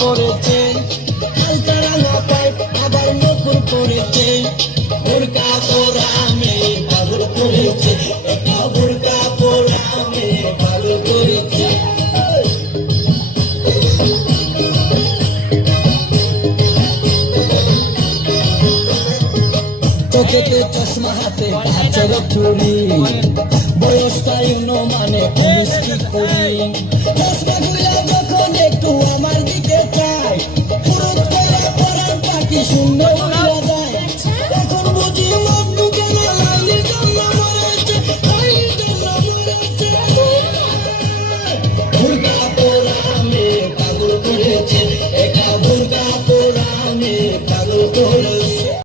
পরেছে হালকা রাঙা পাইপ আবার নতুন পরেছে বোরকা পরা মেয়ে পাগল করেছে। একটা বোরকা পরা মেয়ে পাগল করেছে। চোখেতে চশমা হাতে বাচ্চারা চুরি বয়সটা ইউনো মানে কমিস কি করি? সুন্দর যায়। এখন বুঝি মগ্ন কেন লাইলি জন্না মরেছে লাইলি জন্না মরেছে? ভুলকা পোড়ামে পাগল করেছে একা ভুলকা পোড়ামে পাগল করেছে।